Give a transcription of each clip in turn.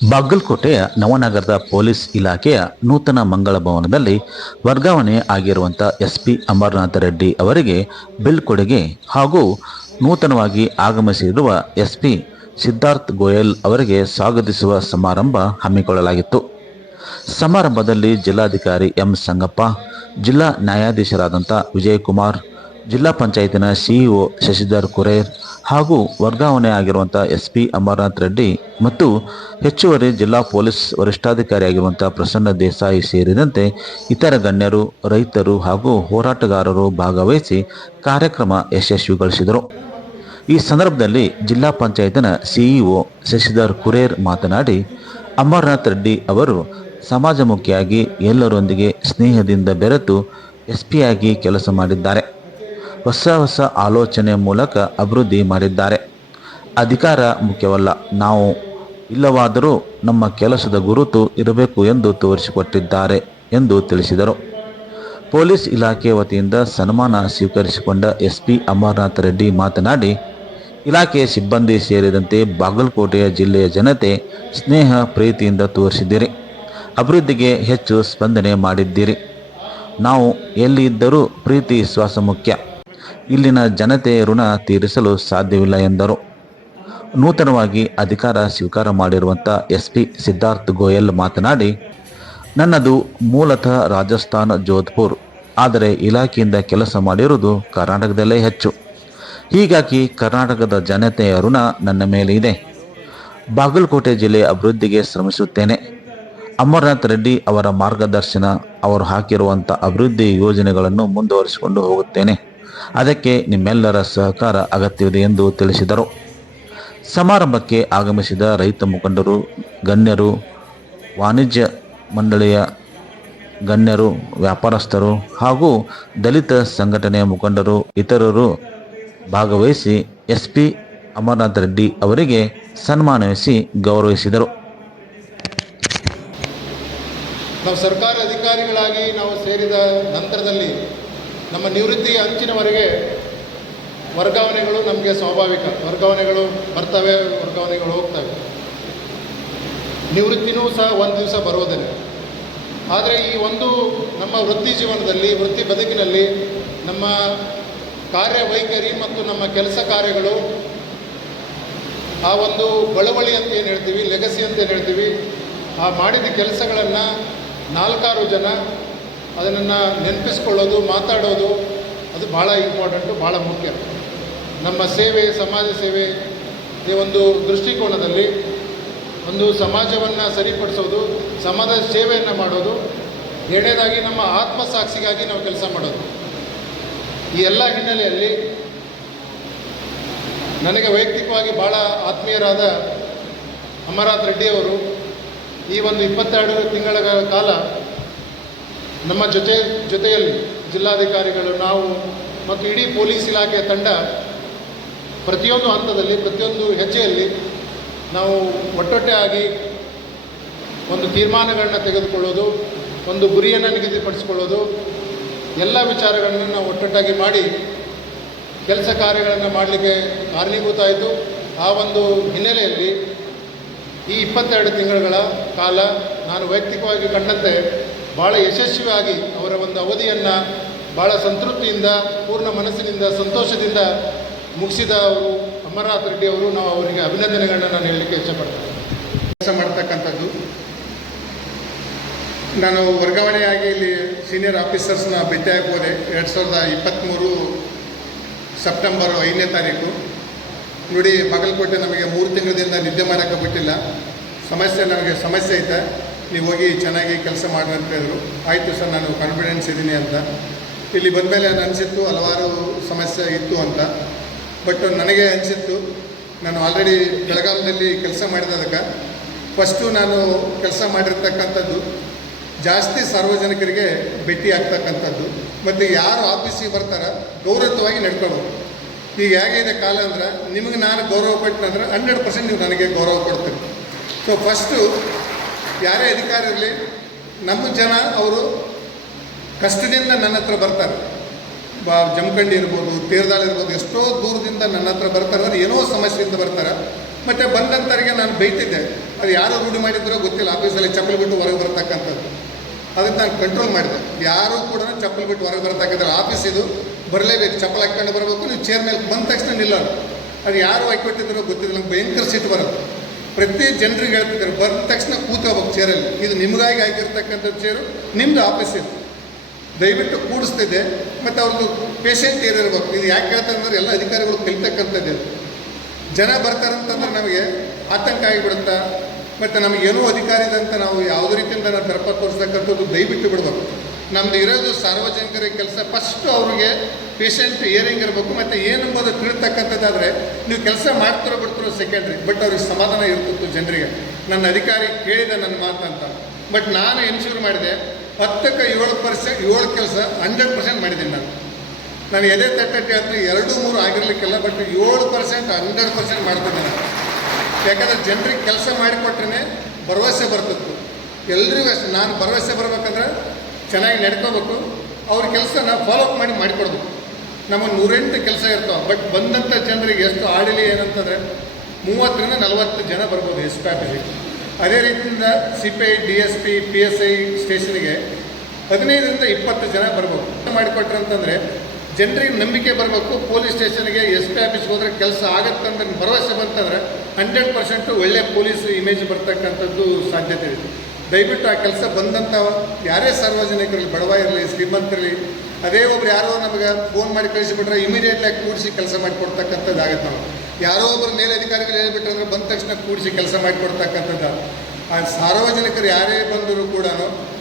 ಬಾಗಲಕೋಟೆಯ ನವನಗರದ ಪೊಲೀಸ್ ಇಲಾಖೆಯ ನೂತನ ಮಂಗಳ ಭವನದಲ್ಲಿ ವರ್ಗಾವಣೆ ಆಗಿರುವಂಥ ಎಸ್ ಪಿ ಅಮರನಾಥ ರೆಡ್ಡಿ ಅವರಿಗೆ ಬೀಳ್ಕೊಡುಗೆ ಹಾಗೂ ನೂತನವಾಗಿ ಆಗಮಿಸಿರುವ ಎಸ್ ಪಿ ಸಿದ್ಧಾರ್ಥ್ ಗೋಯಲ್ ಅವರಿಗೆ ಸ್ವಾಗತಿಸುವ ಸಮಾರಂಭ ಹಮ್ಮಿಕೊಳ್ಳಲಾಗಿತ್ತು. ಸಮಾರಂಭದಲ್ಲಿ ಜಿಲ್ಲಾಧಿಕಾರಿ ಎಂ ಸಂಗಪ್ಪ, ಜಿಲ್ಲಾ ನ್ಯಾಯಾಧೀಶರಾದಂಥ ವಿಜಯಕುಮಾರ್ ಜಿಲ್ಲಾ ಪಂಚಾಯತಿನ ಸಿಇಒ ಶಶಿಧರ್ ಕುರೇರ್ ಹಾಗೂ ವರ್ಗಾವಣೆ ಆಗಿರುವಂಥ ಎಸ್ ಪಿ ಅಮರನಾಥ್ ರೆಡ್ಡಿ ಮತ್ತು ಹೆಚ್ಚುವರಿ ಜಿಲ್ಲಾ ಪೊಲೀಸ್ ವರಿಷ್ಠಾಧಿಕಾರಿಯಾಗಿರುವಂಥ ಪ್ರಸನ್ನ ದೇಸಾಯಿ ಸೇರಿದಂತೆ ಇತರ ಗಣ್ಯರು, ರೈತರು ಹಾಗೂ ಹೋರಾಟಗಾರರು ಭಾಗವಹಿಸಿ ಕಾರ್ಯಕ್ರಮ ಯಶಸ್ವಿಗೊಳಿಸಿದರು. ಈ ಸಂದರ್ಭದಲ್ಲಿ ಜಿಲ್ಲಾ ಪಂಚಾಯತಿನ ಸಿಇಒ ಶಶಿಧರ್ ಕುರೇರ್ ಮಾತನಾಡಿ, ಅಮರನಾಥ್ ರೆಡ್ಡಿ ಅವರು ಸಮಾಜಮುಖಿಯಾಗಿ ಎಲ್ಲರೊಂದಿಗೆ ಸ್ನೇಹದಿಂದ ಬೆರೆತು ಎಸ್ ಪಿಯಾಗಿ ಕೆಲಸ ಮಾಡಿದ್ದಾರೆ. ಹೊಸ ಹೊಸ ಆಲೋಚನೆ ಮೂಲಕ ಅಭಿವೃದ್ಧಿ ಮಾಡಿದ್ದಾರೆ. ಅಧಿಕಾರ ಮುಖ್ಯವಲ್ಲ. ನಾವು ಇಲ್ಲವಾದರೂ ನಮ್ಮ ಕೆಲಸದ ಗುರುತು ಇರಬೇಕು ಎಂದು ತೋರಿಸಿಕೊಟ್ಟಿದ್ದಾರೆ ಎಂದು ತಿಳಿಸಿದರು. ಪೊಲೀಸ್ ಇಲಾಖೆ ವತಿಯಿಂದ ಸನ್ಮಾನ ಸ್ವೀಕರಿಸಿಕೊಂಡ ಎಸ್ ಪಿ ಅಮರನಾಥ್ ರೆಡ್ಡಿ ಮಾತನಾಡಿ, ಇಲಾಖೆ ಸಿಬ್ಬಂದಿ ಸೇರಿದಂತೆ ಬಾಗಲಕೋಟೆಯ ಜಿಲ್ಲೆಯ ಜನತೆ ಸ್ನೇಹ, ಪ್ರೀತಿಯಿಂದ ತೋರಿಸಿದ್ದೀರಿ. ಅಭಿವೃದ್ಧಿಗೆ ಹೆಚ್ಚು ಸ್ಪಂದನೆ ಮಾಡಿದ್ದೀರಿ. ನಾವು ಎಲ್ಲಿ ಇದ್ದರೂ ಪ್ರೀತಿ ವಿಶ್ವಾಸ ಮುಖ್ಯ. ಇಲ್ಲಿನ ಜನತೆ ಋಣ ತೀರಿಸಲು ಸಾಧ್ಯವಿಲ್ಲ ಎಂದರು. ನೂತನವಾಗಿ ಅಧಿಕಾರ ಸ್ವೀಕಾರ ಮಾಡಿರುವಂಥ ಎಸ್ ಪಿ ಸಿದ್ಧಾರ್ಥ್ ಗೋಯಲ್ ಮಾತನಾಡಿ, ನನ್ನದು ಮೂಲತಃ ರಾಜಸ್ಥಾನ ಜೋಧ್ಪುರ್, ಆದರೆ ಇಲಾಖೆಯಿಂದ ಕೆಲಸ ಮಾಡಿರುವುದು ಕರ್ನಾಟಕದಲ್ಲೇ ಹೆಚ್ಚು. ಹೀಗಾಗಿ ಕರ್ನಾಟಕದ ಜನತೆಯ ಋಣ ನನ್ನ ಮೇಲೆ ಇದೆ. ಬಾಗಲಕೋಟೆ ಜಿಲ್ಲೆಯ ಅಭಿವೃದ್ಧಿಗೆ ಶ್ರಮಿಸುತ್ತೇನೆ. ಅಮರನಾಥ್ ರೆಡ್ಡಿ ಅವರ ಮಾರ್ಗದರ್ಶನ, ಅವರು ಹಾಕಿರುವಂಥ ಅಭಿವೃದ್ಧಿ ಯೋಜನೆಗಳನ್ನು ಮುಂದುವರಿಸಿಕೊಂಡು ಹೋಗುತ್ತೇನೆ. ಅದಕ್ಕೆ ನಿಮ್ಮೆಲ್ಲರ ಸಹಕಾರ ಅಗತ್ಯವಿದೆ ಎಂದು ತಿಳಿಸಿದರು. ಸಮಾರಂಭಕ್ಕೆ ಆಗಮಿಸಿದ ರೈತ ಮುಖಂಡರು, ಗಣ್ಯರು, ವಾಣಿಜ್ಯ ಮಂಡಳಿಯ ಗಣ್ಯರು, ವ್ಯಾಪಾರಸ್ಥರು ಹಾಗೂ ದಲಿತ ಸಂಘಟನೆಯ ಮುಖಂಡರು, ಇತರರು ಭಾಗವಹಿಸಿ ಎಸ್ ಪಿ ಅಮರನಾಥ ರೆಡ್ಡಿ ಅವರಿಗೆ ಸನ್ಮಾನಿಸಿ ಗೌರವಿಸಿದರು. ನಾವು ಸರ್ಕಾರಿ ಅಧಿಕಾರಿಗಳಾಗಿ ನಾವು ಸೇರಿದ ನಂತರದಲ್ಲಿ ನಮ್ಮ ನಿವೃತ್ತಿ ಅಂಚಿನವರೆಗೆ ವರ್ಗಾವಣೆಗಳು ನಮಗೆ ಸ್ವಾಭಾವಿಕ. ವರ್ಗಾವಣೆಗಳು ಬರ್ತವೆ, ವರ್ಗಾವಣೆಗಳು ಹೋಗ್ತವೆ. ನಿವೃತ್ತಿನೂ ಸಹ ಒಂದು ದಿವಸ ಬರೋದಿಲ್ಲ ಆದರೆ ಈ ಒಂದು ನಮ್ಮ ವೃತ್ತಿ ಜೀವನದಲ್ಲಿ, ವೃತ್ತಿ ಬದುಕಿನಲ್ಲಿ ನಮ್ಮ ಕಾರ್ಯವೈಖರಿ ಮತ್ತು ನಮ್ಮ ಕೆಲಸ ಕಾರ್ಯಗಳು ಆ ಒಂದು ಬಳುವಳಿ ಅಂತ ಏನು ಹೇಳ್ತೀವಿ ಲೆಗಸಿ ಅಂತ ಏನು ಹೇಳ್ತೀವಿ, ಆ ಮಾಡಿದ ಕೆಲಸಗಳನ್ನು ನಾಲ್ಕಾರು ಜನ ಅದನ್ನು ನೆನಪಿಸ್ಕೊಳ್ಳೋದು, ಮಾತಾಡೋದು, ಅದು ಭಾಳ ಇಂಪಾರ್ಟೆಂಟು ಭಾಳ ಮುಖ್ಯ. ನಮ್ಮ ಸೇವೆ, ಸಮಾಜ ಸೇವೆ, ಈ ಒಂದು ದೃಷ್ಟಿಕೋನದಲ್ಲಿ ಒಂದು ಸಮಾಜವನ್ನು ಸರಿಪಡಿಸೋದು, ಸಮಾಜ ಸೇವೆಯನ್ನು ಮಾಡೋದು, ಎರಡನೇದಾಗಿ ನಮ್ಮ ಆತ್ಮಸಾಕ್ಷಿಗಾಗಿ ನಾವು ಕೆಲಸ ಮಾಡೋದು. ಈ ಎಲ್ಲ ಹಿನ್ನೆಲೆಯಲ್ಲಿ ನನಗೆ ವೈಯಕ್ತಿಕವಾಗಿ ಭಾಳ ಆತ್ಮೀಯರಾದ ಅಮರನಾಥ್ ರೆಡ್ಡಿಯವರು ಈ ಒಂದು ಇಪ್ಪತ್ತೆರಡು ತಿಂಗಳ ಕಾಲ ನಮ್ಮ ಜೊತೆ, ಜೊತೆಯಲ್ಲಿ ಜಿಲ್ಲಾಧಿಕಾರಿಗಳು, ನಾವು ಮತ್ತು ಇಡೀ ಪೊಲೀಸ್ ಇಲಾಖೆಯ ತಂಡ ಪ್ರತಿಯೊಂದು ಹಂತದಲ್ಲಿ, ಪ್ರತಿಯೊಂದು ಹೆಜ್ಜೆಯಲ್ಲಿ ನಾವು ಒಟ್ಟೊಟ್ಟೆ ಆಗಿ ಒಂದು ತೀರ್ಮಾನಗಳನ್ನ ತೆಗೆದುಕೊಳ್ಳೋದು, ಒಂದು ಗುರಿಯನ್ನು ನಿಗದಿಪಡಿಸಿಕೊಳ್ಳೋದು, ಎಲ್ಲ ವಿಚಾರಗಳನ್ನು ನಾವು ಒಟ್ಟೊಟ್ಟಾಗಿ ಮಾಡಿ ಕೆಲಸ ಕಾರ್ಯಗಳನ್ನು ಮಾಡಲಿಕ್ಕೆ ಕಾರಣೀಭೂತ ಆಯಿತು ಆ ಒಂದು ಹಿನ್ನೆಲೆಯಲ್ಲಿ ಈ ಇಪ್ಪತ್ತೆರಡು ತಿಂಗಳುಗಳ ಕಾಲ ನಾನು ವೈಯಕ್ತಿಕವಾಗಿ ಕಂಡಂತೆ ಭಾಳ ಯಶಸ್ವಿಯಾಗಿ ಅವರ ಒಂದು ಅವಧಿಯನ್ನು ಭಾಳ ಸಂತೃಪ್ತಿಯಿಂದ, ಪೂರ್ಣ ಮನಸ್ಸಿನಿಂದ, ಸಂತೋಷದಿಂದ ಮುಗಿಸಿದ ಅವರು ಅಮರನಾಥ್ ರೆಡ್ಡಿ ಅವರು, ನಾವು ಅವರಿಗೆ ಅಭಿನಂದನೆಗಳನ್ನ ನಾನು ಹೇಳಲಿಕ್ಕೆ ಇಷ್ಟಪಡ್ತೇನೆ. ಕೆಲಸ ಮಾಡ್ತಕ್ಕಂಥದ್ದು. ನಾನು ವರ್ಗಾವಣೆಯಾಗಿ ಇಲ್ಲಿ ಸೀನಿಯರ್ ಆಫೀಸರ್ಸ್ನ ಭೇಟಿಯಾಗಿ ಹೋದೆ ಎರಡು ಸಾವಿರದ ಇಪ್ಪತ್ತ್ಮೂರು ಸೆಪ್ಟೆಂಬರ್ ಐದನೇ ತಾರೀಕು. ನೋಡಿ, ಬಾಗಲಕೋಟೆ ನಮಗೆ ಮೂರು ತಿಂಗಳಿಂದ ನಿದ್ದೆ ಮಾಡೋಕ್ಕೆ ಬಿಟ್ಟಿಲ್ಲ. ಸಮಸ್ಯೆ ನನಗೆ ಸಮಸ್ಯೆ ಐತೆ. ನೀವು ಹೋಗಿ ಚೆನ್ನಾಗಿ ಕೆಲಸ ಮಾಡಿ ಅಂತ ಹೇಳಿದ್ರು. ಆಯಿತು ಸರ್, ನಾನು ಕಾನ್ಫಿಡೆನ್ಸ್ ಇದ್ದೀನಿ ಅಂತ. ಇಲ್ಲಿ ಬಂದ ಮೇಲೆ ಅನಿಸಿತ್ತು, ಹಲವಾರು ಸಮಸ್ಯೆ ಇತ್ತು ಅಂತ. ಬಟ್ ನನಗೆ ಅನಿಸಿತ್ತು, ನಾನು ಆಲ್ರೆಡಿ ಬೆಳಗಾವಿನಲ್ಲಿ ಕೆಲಸ ಮಾಡಿದದಕ್ಕೆ ಫಸ್ಟು ನಾನು ಕೆಲಸ ಮಾಡಿರ್ತಕ್ಕಂಥದ್ದು ಜಾಸ್ತಿ ಸಾರ್ವಜನಿಕರಿಗೆ ಭೇಟಿ ಆಗ್ತಕ್ಕಂಥದ್ದು. ಮತ್ತು ಯಾರು ಆಫೀಸಿಗೆ ಬರ್ತಾರ ಗೌರವವಾಗಿ ನಡ್ಕೊಳ್ಬೇಕು. ಈಗ ಹೇಗಿದೆ ಕಾಲ ಅಂದ್ರೆ, ನಿಮಗೆ ನಾನು ಗೌರವ ಕೊಟ್ಟನಂದ್ರೆ ಹಂಡ್ರೆಡ್ ಪರ್ಸೆಂಟ್ ನೀವು ನನಗೆ ಗೌರವ ಕೊಡ್ತೀರಿ ಸೊ ಫಸ್ಟು ಯಾರೇ ಅಧಿಕಾರಿ ಇರಲಿ, ನಮ್ಮ ಜನ ಅವರು ಕಷ್ಟದಿಂದ ನನ್ನ ಹತ್ರ ಬರ್ತಾರೆ. ಬಾ, ಜಮಖಂಡಿ ಇರ್ಬೋದು, ತೀರ್ದಾಳ ಇರ್ಬೋದು, ಎಷ್ಟೋ ದೂರದಿಂದ ನನ್ನ ಹತ್ರ ಬರ್ತಾರೆ. ಅಂದ್ರೆ ಏನೋ ಸಮಸ್ಯೆಯಿಂದ ಬರ್ತಾರೆ. ಮತ್ತು ಬಂದಂಥವರಿಗೆ ನಾನು ಬೈತಿದ್ದೆ ಅದು ಯಾರೋ ರೂಢಿ ಮಾಡಿದ್ರೋ ಗೊತ್ತಿಲ್ಲ. ಆಫೀಸಲ್ಲಿ ಚಪ್ಪಲಿ ಬಿಟ್ಟು ಹೊರಗೆ ಬರ್ತಕ್ಕಂಥದ್ದು. ಅದಕ್ಕೆ ನಾನು ಕಂಟ್ರೋಲ್ ಮಾಡಿದೆ. ಯಾರೂ ಕೂಡ ಚಪ್ಪಲಿ ಬಿಟ್ಟು ಹೊರಗೆ ಬರ್ತಕ್ಕಂಥ ಆಫೀಸ್ ಇದು. ಬರಲೇಬೇಕು. ಚಪ್ಪಲ್ ಹಾಕ್ಕೊಂಡು ಬರಬೇಕು. ನೀವು ಚೇರ್ ಮೇಲೆ ಬಂದ ತಕ್ಷಣ ನಿಲ್ಲೋರು ಅದು ಯಾರು ಹಾಕಿಬಿಟ್ಟಿದ್ರೋ ಗೊತ್ತಿಲ್ಲ. ನಮ್ಗೆ ಭಯಂಕರ ಸಿಟ್ಟು ಬರೋದು ಪ್ರತಿ ಜನರಿಗೆ ಹೇಳ್ತಿದ್ದಾರೆ. ಬಂದ ತಕ್ಷಣ ಕೂತ್ಕೋಬೇಕು ಚೇರಲ್ಲಿ ಇದು ನಿಮಗಾಗಿ ಆಗಿರ್ತಕ್ಕಂಥ ಚೇರು ನಿಮ್ಮದು ಆಫೀಸ್ ಇದು. ದಯವಿಟ್ಟು ಕೂಡಿಸ್ತಿದೆ. ಮತ್ತು ಅವ್ರದ್ದು ಪೇಷಂಟ್ ಏನಿರ್ಬೇಕು ಇದು ಯಾಕೆ ಹೇಳ್ತಾರೆ ಅಂದ್ರೆ ಎಲ್ಲ ಅಧಿಕಾರಿಗಳು ಕಲಿತಕ್ಕಂಥದ್ದು. ಜನ ಬರ್ತಾರಂತಂದ್ರೆ ನಮಗೆ ಆತಂಕ ಆಗಿಬಿಡುತ್ತಾ? ಮತ್ತು ನಮಗೇನೂ ಅಧಿಕಾರ ಇದೆ ಅಂತ ನಾವು ಯಾವುದೇ ರೀತಿಯಿಂದ ನಾವು ದರ್ಪ ತೋರಿಸ್ತಕ್ಕಂಥದ್ದು ದಯವಿಟ್ಟು ಬಿಡಬೇಕು. ನಮ್ದು ಇರೋದು ಸಾರ್ವಜನಿಕರ ಕೆಲಸ. ಫಸ್ಟು ಅವ್ರಿಗೆ ಪೇಷಂಟ್ ಏರಿಂಗ್ ಇರಬೇಕು, ಮತ್ತು ಏನೆಂಬುದು ತಿಳಿತಕ್ಕಂಥದ್ದಾದರೆ ನೀವು ಕೆಲಸ ಮಾಡ್ತಿರೋ ಬಿಡ್ತಿರೋ ಸೆಕೆಂಡ್ರಿ ಬಟ್ ಅವ್ರಿಗೆ ಸಮಾಧಾನ ಇರ್ತಿತ್ತು ಜನರಿಗೆ. ನನ್ನ ಅಧಿಕಾರಿ ಕೇಳಿದ ನನ್ನ ಮಾತಂತ. ಬಟ್ ನಾನು ಎನ್ಶೂರ್ ಮಾಡಿದೆ? ಹತ್ತಕ್ಕೆ ಏಳು ಪರ್ಸೆಂಟ್ ಏಳು ಕೆಲಸ ಹಂಡ್ರೆಡ್ ಪರ್ಸೆಂಟ್ ಮಾಡಿದ್ದೀನಿ ನಾನು. ನಾನು ಎದೆ ತಟ್ಟಕ್ಕೆ ಆದರೆ ಎರಡು, ಮೂರು ಆಗಿರಲಿಕ್ಕಿಲ್ಲ ಬಟ್ ಏಳು ಪರ್ಸೆಂಟ್ ಹಂಡ್ರೆಡ್ ಪರ್ಸೆಂಟ್ ಮಾಡ್ತೀನಿ ನಾನು. ಯಾಕಂದರೆ ಜನರಿಗೆ ಕೆಲಸ ಮಾಡಿಕೊಟ್ರೆ ಭರವಸೆ ಬರ್ತಿತ್ತು. ಎಲ್ರಿಗೂ ಅಷ್ಟು. ನಾನು ಭರವಸೆ ಬರಬೇಕಂದ್ರೆ ಚೆನ್ನಾಗಿ ನಡ್ಕೋಬೇಕು. ಅವ್ರ ಕೆಲಸನ ಫಾಲೋಅಪ್ ಮಾಡಿ ಮಾಡಿಕೊಡ್ಬೇಕು. ನಮ್ಮ ನೂರೆಂಟು ಕೆಲಸ ಇರ್ತಾವೆ. ಬಟ್ ಬಂದಂಥ ಜನರಿಗೆ ಎಷ್ಟು ಆಡಲಿ ಏನಂತಂದರೆ ಮೂವತ್ತರಿಂದ ನಲವತ್ತು ಜನ ಬರ್ಬೋದು ಎಸ್ ಪಿ ಅದೇ ರೀತಿಯಿಂದ C P I D S P P S I ಸ್ಟೇಷನ್ಗೆ ಹದಿನೈದರಿಂದ ಇಪ್ಪತ್ತು ಜನ ಬರ್ಬೇಕು ಮಾಡಿಕೊಟ್ರೆ ಅಂತಂದರೆ ಜನರಿಗೆ ನಂಬಿಕೆ ಬರಬೇಕು. ಪೊಲೀಸ್ ಸ್ಟೇಷನ್ಗೆ ಎಸ್ ಪಿ ಆಫೀಸ್ಗೆ ಹೋದರೆ ಕೆಲಸ ಆಗತ್ತಂದ್ರೆ ಭರವಸೆ ಬಂತಂದ್ರೆ ಹಂಡ್ರೆಡ್ ಪರ್ಸೆಂಟು ಒಳ್ಳೆ ಪೊಲೀಸ್ ಇಮೇಜ್ ಬರ್ತಕ್ಕಂಥದ್ದು ಸಾಧ್ಯತೆ ಇದೆ. ದಯವಿಟ್ಟು ಆ ಕೆಲಸ ಬಂದಂಥ ಯಾರೇ ಸಾರ್ವಜನಿಕರಲ್ಲಿ, ಬಡವ ಇರಲಿ ಶ್ರೀಮಂತರಲ್ಲಿ ಅದೇ ಒಬ್ರು ಯಾರೋ ನಮಗೆ ಫೋನ್ ಮಾಡಿ ಕಳಿಸಿಬಿಟ್ರೆ ಇಮಿಡಿಯೇಟ್ಲಾಗಿ ಕೂಡಿಸಿ ಕೆಲಸ ಮಾಡಿಕೊಡ್ತಕ್ಕಂಥದ್ದು ಆಗುತ್ತೆ ನಾವು. ಯಾರೋ ಒಬ್ಬರು ಮೇಲೆ ಅಧಿಕಾರಿಗಳು ಹೇಳಿಬಿಟ್ರೆ ಅಂದ್ರೆ ಬಂದ ತಕ್ಷಣ ಕೂಡಿಸಿ ಕೆಲಸ ಮಾಡಿಕೊಡ್ತಕ್ಕಂಥದ್ದು. ಆ ಸಾರ್ವಜನಿಕರು ಯಾರೇ ಬಂದರೂ ಕೂಡ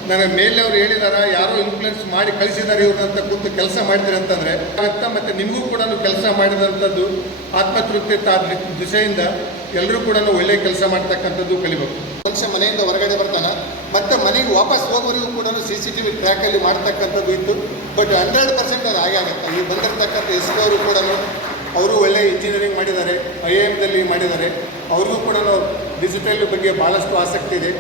ನನಗೆ ಮೇಲೆ ಅವ್ರು ಹೇಳಿದಾರ, ಯಾರೋ ಇನ್ಫ್ಲುಯೆನ್ಸ್ ಮಾಡಿ ಕಳಿಸಿದ್ದಾರೆ ಇವ್ರು ಅಂತ ಕೂತು ಕೆಲಸ ಮಾಡ್ತೀರಿ ಅಂತಂದರೆ, ಆಗುತ್ತಾ ಮತ್ತು ನಿಮಗೂ ಕೂಡ ಕೆಲಸ ಮಾಡಿದಂಥದ್ದು ಆತ್ಮತೃಪ್ತಿ ತಾ ದಿಸೆಯಿಂದ ಎಲ್ಲರೂ ಕೂಡ ಒಳ್ಳೆಯ ಕೆಲಸ ಮಾಡ್ತಕ್ಕಂಥದ್ದು ಕಲಿಬೇಕು. ಮನುಷ್ಯ ಮನೆಯಿಂದ ಹೊರಗಡೆ ಬರ್ತಾನೆ, ಮತ್ತು ಮನೆಗೆ ವಾಪಸ್ ಹೋಗೋರಿಗೂ ಕೂಡ ಸಿ ಸಿ ಟಿ ವಿ ಟ್ರ್ಯಾಕಲ್ಲಿ ಮಾಡ್ತಕ್ಕಂಥದ್ದು ಇತ್ತು. ಬಟ್ ಹಂಡ್ರೆಡ್ ಪರ್ಸೆಂಟ್ ಅದು ಹಾಗೆ ಆಗುತ್ತೆ. ಈಗ ಬಂದಿರತಕ್ಕಂಥ ಎಸ್ ಪಿ ಅವರು ಕೂಡ ಅವರು ಒಳ್ಳೆ ಇಂಜಿನಿಯರಿಂಗ್ ಮಾಡಿದ್ದಾರೆ ಐ ಎ ಎಮ್ದಲ್ಲಿ ಮಾಡಿದ್ದಾರೆ. ಅವ್ರಿಗೂ ಕೂಡ ಡಿಜಿಟಲ್ ಬಗ್ಗೆ ಭಾಳಷ್ಟು ಆಸಕ್ತಿ ಇದೆ.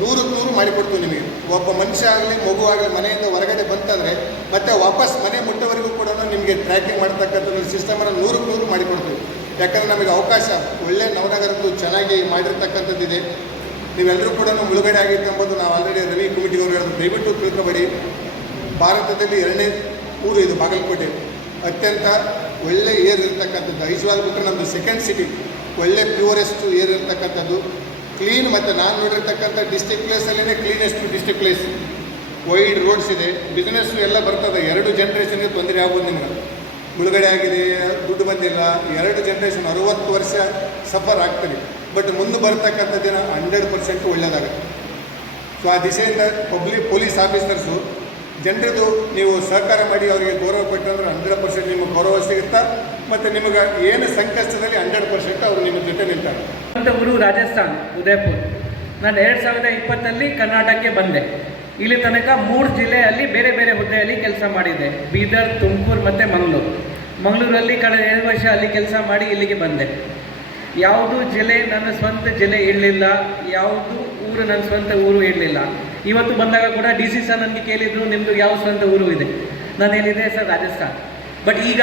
ನೂರಕ್ಕೆ ನೂರು ಮಾಡಿಕೊಡ್ತೀವಿ ನಿಮಗೆ. ಒಬ್ಬ ಮನುಷ್ಯ ಆಗಲಿ, ಮಗು ಮನೆಯಿಂದ ಹೊರಗಡೆ ಬಂತಂದರೆ ಮತ್ತೆ ವಾಪಸ್ ಮನೆ ಮುಟ್ಟವರೆಗೂ ಕೂಡ ನಿಮಗೆ ಟ್ರ್ಯಾಕಿಂಗ್ ಮಾಡ್ತಕ್ಕಂಥ ಸಿಸ್ಟಮನ್ನು ನೂರಕ್ಕೆ ನೂರು ಮಾಡಿಕೊಡ್ತೀವಿ. ಯಾಕಂದರೆ ನಮಗೆ ಅವಕಾಶ, ಒಳ್ಳೆ ನವನಗರದ್ದು ಚೆನ್ನಾಗಿ ಮಾಡಿರ್ತಕ್ಕಂಥದ್ದಿದೆ ನೀವೆಲ್ಲರೂ ಕೂಡ ಮುಳುಗಡೆ ಆಗಿತ್ತು ಎಂಬುದು ನಾವು ಆಲ್ರೆಡಿ ರವಿ ಕಮಿಟಿಯವರು ಹೇಳಿದ್ರು. ದಯವಿಟ್ಟು ತಿಳ್ಕೊಬೇಡಿ. ಭಾರತದಲ್ಲಿ ಎರಡನೇ ಊರು ಇದು ಬಾಗಲಕೋಟೆ. ಅತ್ಯಂತ ಒಳ್ಳೆ ಏರ್ ಇರ್ತಕ್ಕಂಥದ್ದು. ಐಜ್ವಾಲ್ ಬಿಟ್ಟರೆ ನಮ್ಮದು ಸೆಕೆಂಡ್ ಸಿಟಿ ಒಳ್ಳೆ ಪ್ಯೂರೆಸ್ಟ್ ಏರ್ ಇರ್ತಕ್ಕಂಥದ್ದು. ಕ್ಲೀನ್ ಮತ್ತು ನಾನು ನೋಡಿರ್ತಕ್ಕಂಥ district ಪ್ಲೇಸಲ್ಲೇ cleanest district place wide roads ಇದೆ. ಬಿಸ್ನೆಸ್ಸು ಎಲ್ಲ ಬರ್ತದೆ. ಎರಡು ಜನ್ರೇಷನ್ಗೆ ತೊಂದರೆ ಆಗ್ಬೋದು ನಿಮ್ಗೆ. ಮುಳುಗಡೆ ಆಗಿದೆ, ದುಡ್ಡು ಬಂದಿಲ್ಲ. ಎರಡು ಜನ್ರೇಷನ್ ಅರುವತ್ತು ವರ್ಷ ಸಫರ್ ಆಗ್ತದೆ. ಬಟ್ ಮುಂದೆ ಬರ್ತಕ್ಕಂಥ ದಿನ ಹಂಡ್ರೆಡ್ ಪರ್ಸೆಂಟ್ ಒಳ್ಳೆಯದಾಗುತ್ತೆ ಸೊ ಆ ದಿಶೆಯಿಂದ ಪಬ್ಲಿಕ್ ಪೊಲೀಸ್ ಆಫೀಸರ್ಸು ಜನರದು ನೀವು ಸಹಕಾರ ಮಾಡಿ ಅವರಿಗೆ ಗೌರವ ಕೊಟ್ಟಂದ್ರೆ ಹಂಡ್ರೆಡ್ ಪರ್ಸೆಂಟ್ ನಿಮಗೆ ಗೌರವ ಸಿಗುತ್ತಾ? ಮತ್ತು ನಿಮಗೆ ಏನು ಸಂಕಷ್ಟದಲ್ಲಿ ಹಂಡ್ರೆಡ್ ಪರ್ಸೆಂಟ್ ಅವರು ನಿಮ್ಮ ಜೊತೆ ನಿಲ್ತಾರೆ ಅಂತ ಊರು ರಾಜಸ್ಥಾನ್, ಉದಯಪುರ್. ನಾನು ಎರಡು ಸಾವಿರದ ಇಪ್ಪತ್ತಲ್ಲಿ ಕರ್ನಾಟಕಕ್ಕೆ ಬಂದೆ. ಇಲ್ಲಿ ತನಕ ಮೂರು ಜಿಲ್ಲೆಯಲ್ಲಿ ಬೇರೆ ಬೇರೆ ಹುದ್ದೆಯಲ್ಲಿ ಕೆಲಸ ಮಾಡಿದ್ದೆ. ಬೀದರ್, ತುಮಕೂರು ಮತ್ತು ಮಂಗಳೂರು. ಮಂಗಳೂರಲ್ಲಿ ಕಳೆದ ಎರಡು ವರ್ಷ ಅಲ್ಲಿ ಕೆಲಸ ಮಾಡಿ ಇಲ್ಲಿಗೆ ಬಂದೆ. ಯಾವುದು ಜಿಲ್ಲೆ ನನ್ನ ಸ್ವಂತ ಜಿಲ್ಲೆ ಇರಲಿಲ್ಲ, ಯಾವುದು ಊರು ನನ್ನ ಸ್ವಂತ ಊರು ಇರಲಿಲ್ಲ. ಇವತ್ತು ಬಂದಾಗ ಕೂಡ ಡಿ ಸಿ ಸರ್ ನನಗೆ ಕೇಳಿದ್ರು ನಿಮ್ಮದು ಯಾವ ಸ್ವಂತ ಊರು ಇದೆ. ನಾನು ಹೇಳಿದೆ ಸರ್, ರಾಜಸ್ಥಾನ್. ಬಟ್ ಈಗ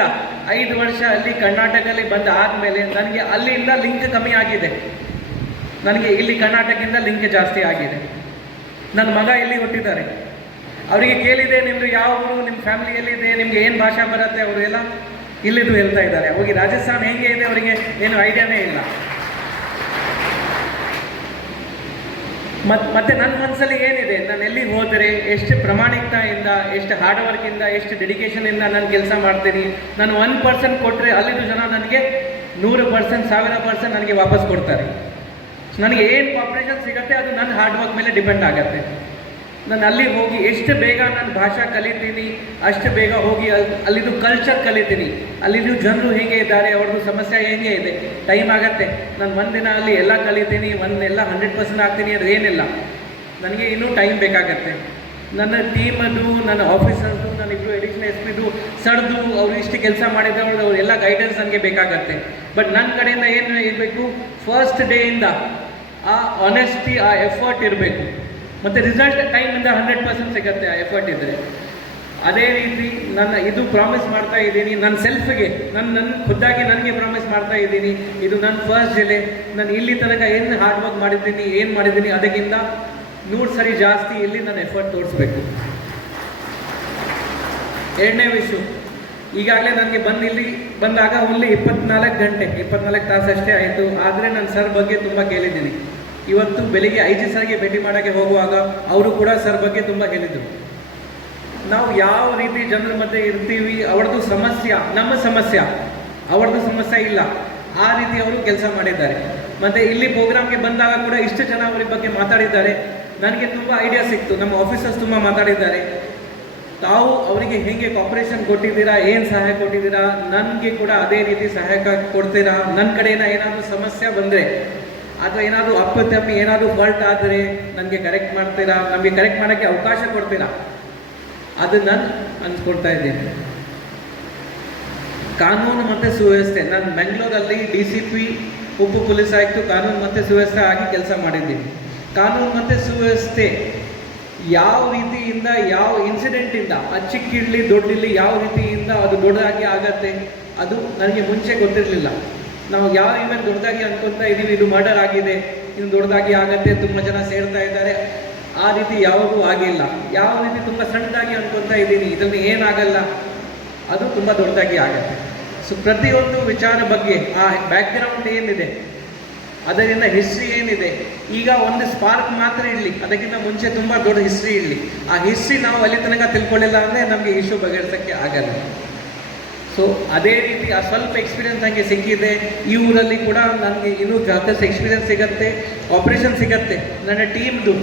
ಐದು ವರ್ಷ ಅಲ್ಲಿ ಕರ್ನಾಟಕದಲ್ಲಿ ಬಂದ ಆದಮೇಲೆ ನನಗೆ ಅಲ್ಲಿಂದ ಲಿಂಕ್ ಕಮ್ಮಿ ಆಗಿದೆ. ನನಗೆ ಇಲ್ಲಿ ಕರ್ನಾಟಕದಿಂದ ಲಿಂಕ್ ಜಾಸ್ತಿ ಆಗಿದೆ. ನನ್ನ ಮಗ ಇಲ್ಲಿ ಹುಟ್ಟಿದ್ದಾರೆ? ಅವರಿಗೆ ಕೇಳಿದೆ ನಿಮ್ಮದು ಯಾವ ಊರು? ನಿಮ್ಮ ಫ್ಯಾಮಿಲಿ ಎಲ್ಲಿದೆ? ನಿಮಗೆ ಏನು ಭಾಷೆ ಬರುತ್ತೆ? ಅವರು ಎಲ್ಲ ಇಲ್ಲಿದ್ದು ಹೇಳ್ತಾ ಇದ್ದಾರೆ. ಹೋಗಿ ರಾಜಸ್ಥಾನ್ ಹೇಗೆ ಇದೆ ಅವರಿಗೆ ಏನು ಐಡಿಯಾನೇ ಇಲ್ಲ. ಮತ್ ಮತ್ತೆ ನನ್ನ ಮನಸ್ಸಲ್ಲಿ ಏನಿದೆ? ನಾನು ಎಲ್ಲಿಗೆ ಹೋದರೆ, ಎಷ್ಟು ಪ್ರಾಮಾಣಿಕತೆಯಿಂದ, ಎಷ್ಟು ಹಾರ್ಡ್ ವರ್ಕಿಂದ ಎಷ್ಟು ಡೆಡಿಕೇಶನಿಂದ ನಾನು ಕೆಲಸ ಮಾಡ್ತೀನಿ? ನಾನು ಒನ್ ಪರ್ಸೆಂಟ್ ಕೊಟ್ಟರೆ ಅಲ್ಲಿದ್ದು ಜನ ನನಗೆ ನೂರು ಪರ್ಸೆಂಟ್ ಸಾವಿರ ಪರ್ಸೆಂಟ್ ನನಗೆ ವಾಪಸ್ ಕೊಡ್ತಾರೆ. ನನಗೆ ಏನು ಕಾಂಪಿಟೇಷನ್ ಸಿಗುತ್ತೆ, ಅದು ನನ್ನ ಹಾರ್ಡ್ ವರ್ಕ್ ಮೇಲೆ ಡಿಪೆಂಡ್ ಆಗುತ್ತೆ. ನಾನು ಅಲ್ಲಿಗೆ ಹೋಗಿ ಎಷ್ಟು ಬೇಗ ನಾನು ಭಾಷಾ ಕಲಿತೀನಿ, ಅಷ್ಟು ಬೇಗ ಹೋಗಿ ಅಲ್ಲಿ ಅಲ್ಲಿದು ಕಲ್ಚರ್ ಕಲಿತೀನಿ. ಅಲ್ಲಿದು ಜನರು ಹೇಗೆ ಇದ್ದಾರೆ, ಅವ್ರದ್ದು ಸಮಸ್ಯೆ ಹೇಗೆ ಇದೆ. ಟೈಮ್ ಆಗತ್ತೆ. ನಾನು ಒಂದಿನ ಅಲ್ಲಿ ಎಲ್ಲ ಕಲಿತೀನಿ, ಒಂದೆಲ್ಲ ಹಂಡ್ರೆಡ್ ಪರ್ಸೆಂಟ್ ಆಗ್ತೀನಿ ಅದು ಏನಿಲ್ಲ. ನನಗೆ ಇನ್ನೂ ಟೈಮ್ ಬೇಕಾಗತ್ತೆ. ನನ್ನ ಟೀಮದು ನನ್ನ ಆಫೀಸರ್ದು ನನ್ನ ಇಬ್ಬರು ಎಡಿಷನ್ ಎಸ್ ಪಿದು ಸರ್ದು ಅವರು ಇಷ್ಟು ಕೆಲಸ ಮಾಡಿದ್ರೆ ಅವ್ರು ಅವರೆಲ್ಲ ಗೈಡೆನ್ಸ್ ನನಗೆ ಬೇಕಾಗತ್ತೆ. ಬಟ್ ನನ್ನ ಕಡೆಯಿಂದ ಏನು ಇರಬೇಕು ಫಸ್ಟ್ ಡೇಯಿಂದ ಆ ಆನೆಸ್ಟಿ ಆ ಎಫರ್ಟ್ ಇರಬೇಕು. ಮತ್ತು ರಿಸಲ್ಟ್ ಟೈಮಿಂದ ಹಂಡ್ರೆಡ್ ಪರ್ಸೆಂಟ್ ಸಿಗುತ್ತೆ, ಆ ಎಫರ್ಟ್ ಇದ್ದರೆ ಅದೇ ರೀತಿ ನನ್ನ ಇದು ಪ್ರಾಮಿಸ್ ಮಾಡ್ತಾ ಇದ್ದೀನಿ ನನ್ನ ಸೆಲ್ಫ್ಗೆ ನನ್ನ ನನ್ನ ಖುದ್ದಾಗಿ ನನಗೆ ಪ್ರಾಮಿಸ್ ಮಾಡ್ತಾ ಇದ್ದೀನಿ. ಇದು ನನ್ನ ಫಸ್ಟ್ ಜಿಲ್ಲೆ ನಾನು ಇಲ್ಲಿ ತನಕ ಏನು ಹಾರ್ಡ್ ವರ್ಕ್ ಮಾಡಿದ್ದೀನಿ, ಏನು ಮಾಡಿದ್ದೀನಿ, ಅದಕ್ಕಿಂತ ನೂರು ಸರಿ ಜಾಸ್ತಿ ಇಲ್ಲಿ ನಾನು ಎಫರ್ಟ್ ತೋರಿಸ್ಬೇಕು. ಎರಡನೇ ವಿಷಯ ಈಗಾಗಲೇ ನನಗೆ ಬಂದು ಇಲ್ಲಿ, ಬಂದಾಗ ಓನ್ಲಿ ಇಪ್ಪತ್ನಾಲ್ಕು ಗಂಟೆ, ಇಪ್ಪತ್ನಾಲ್ಕು ತಾಸು ಅಷ್ಟೇ ಆಯಿತು. ಆದರೆ ನಾನು ಸರ್ ಬಗ್ಗೆ ತುಂಬ ಕೇಳಿದ್ದೀನಿ. ಇವತ್ತು ಬೆಳಿಗ್ಗೆ ಐ ಜಿ ಸರ್ಗೆ ಭೇಟಿ ಮಾಡೋಕ್ಕೆ ಹೋಗುವಾಗ ಅವರು ಕೂಡ ಸರ್ ಬಗ್ಗೆ ತುಂಬ ಹೇಳಿದರು. ನಾವು ಯಾವ ರೀತಿ ಜನರ ಮಧ್ಯೆ ಇರ್ತೀವಿ, ಅವ್ರದ್ದು ಸಮಸ್ಯೆ, ನಮ್ಮ ಸಮಸ್ಯೆ, ಅವ್ರದ್ದು ಸಮಸ್ಯೆ ಇಲ್ಲ. ಆ ರೀತಿ ಅವರು ಕೆಲಸ ಮಾಡಿದ್ದಾರೆ. ಮತ್ತು ಇಲ್ಲಿ ಪ್ರೋಗ್ರಾಮ್ಗೆ ಬಂದಾಗ ಕೂಡ ಇಷ್ಟು ಜನ ಅವ್ರ ಬಗ್ಗೆ ಮಾತಾಡಿದ್ದಾರೆ. ನನಗೆ ತುಂಬ ಐಡಿಯಾ ಸಿಕ್ತು. ನಮ್ಮ ಆಫೀಸರ್ಸ್ ತುಂಬ ಮಾತಾಡಿದ್ದಾರೆ. ತಾವು ಅವರಿಗೆ ಹೇಗೆ ಕಾಪರೇಷನ್ ಕೊಟ್ಟಿದ್ದೀರಾ, ಏನು ಸಹಾಯ ಕೊಟ್ಟಿದ್ದೀರಾ, ನನಗೆ ಕೂಡ ಅದೇ ರೀತಿ ಸಹಾಯ ಕೊಡ್ತೀರಾ ನನ್ನ ಕಡೆಯಿಂದ ಏನಾದರೂ ಸಮಸ್ಯೆ ಬಂದರೆ ಅಥವಾ ಏನಾದರೂ ಅಪ್ಪತಪ್ಪಿ ಏನಾದರೂ ಫಾಲ್ಟ್ ಆದರೆ ನನಗೆ ಕರೆಕ್ಟ್ ಮಾಡ್ತೀರಾ ನಮಗೆ ಕರೆಕ್ಟ್ ಮಾಡೋಕ್ಕೆ ಅವಕಾಶ ಕೊಡ್ತೀರಾ ಅದು ನಾನು ಅನ್ಸ್ಕೊಡ್ತಾ ಇದ್ದೀನಿ. ಕಾನೂನು ಮತ್ತು ಸುವ್ಯವಸ್ಥೆ, ನಾನು ಬೆಂಗಳೂರಲ್ಲಿ ಡಿ ಸಿ ಪಿ, ಉಪ ಪೊಲೀಸ್ ಆಯಿತು ಕಾನೂನು ಮತ್ತು ಸುವ್ಯವಸ್ಥೆ ಆಗಿ ಕೆಲಸ ಮಾಡಿದ್ದೀನಿ. ಕಾನೂನು ಮತ್ತು ಸುವ್ಯವಸ್ಥೆ ಯಾವ ರೀತಿಯಿಂದ, ಯಾವ ಇನ್ಸಿಡೆಂಟಿಂದ ಅದು ಚಿಕ್ಕಿಡ್ಲಿ ದೊಡ್ಡಿಡ್ಲಿ ಯಾವ ರೀತಿಯಿಂದ ಅದು ದೊಡ್ಡದಾಗಿ ಆಗತ್ತೆ, ಅದು ನನಗೆ ಮುಂಚೆ ಗೊತ್ತಿರಲಿಲ್ಲ. ನಾವು ಯಾವ ಇವೆಂಟ್ ದೊಡ್ಡದಾಗಿ ಅನ್ಕೊತಾ ಇದ್ದೀವಿ ಇದು ಮರ್ಡರ್ ಆಗಿದೆ ಇದು ದೊಡ್ಡದಾಗಿ ಆಗತ್ತೆ, ತುಂಬ ಜನ ಸೇರ್ತಾ ಇದ್ದಾರೆ. ಆ ರೀತಿ ಯಾವಾಗೂ ಆಗಿಲ್ಲ. ಯಾವ ರೀತಿ ತುಂಬ ಸಣ್ಣದಾಗಿ ಅನ್ಕೊತಾ ಇದ್ದೀನಿ ಇದರಲ್ಲಿ ಏನಾಗಲ್ಲ, ಅದು ತುಂಬ ದೊಡ್ಡದಾಗಿ ಆಗತ್ತೆ. ಸೊ ಪ್ರತಿಯೊಂದು ವಿಚಾರ ಬಗ್ಗೆ, ಆ ಬ್ಯಾಕ್ಗ್ರೌಂಡ್ ಏನಿದೆ, ಅದರಿಂದ ಹಿಸ್ಟ್ರಿ ಏನಿದೆ, ಈಗ ಒಂದು ಸ್ಪಾರ್ಕ್ ಮಾತ್ರ ಇರಲಿ, ಅದಕ್ಕಿಂತ ಮುಂಚೆ ತುಂಬ ದೊಡ್ಡ ಹಿಸ್ಟ್ರಿ ಇರಲಿ. ಆ ಹಿಸ್ಟ್ರಿ ನಾವು ಅಲ್ಲಿ ತನಕ ತಿಳ್ಕೊಳ್ಳಿಲ್ಲ ಅಂದರೆ ನಮಗೆ ಇಶ್ಯೂ ಬಗೆಹರಿಸೋಕ್ಕೆ ಆಗಲ್ಲ. ಸೊ ಅದೇ ರೀತಿ ಆ ಸ್ವಲ್ಪ ಎಕ್ಸ್ಪೀರಿಯನ್ಸ್ ನನಗೆ ಸಿಕ್ಕಿದೆ ಈ ಊರಲ್ಲಿ ಕೂಡ ನನಗೆ ಇನ್ನೂ ಜಾಸ್ತಿ ಎಕ್ಸ್ಪೀರಿಯನ್ಸ್ ಸಿಗತ್ತೆ ಆಪ್ರೇಷನ್ ಸಿಗತ್ತೆ. ನನ್ನ ಟೀಮ್ದು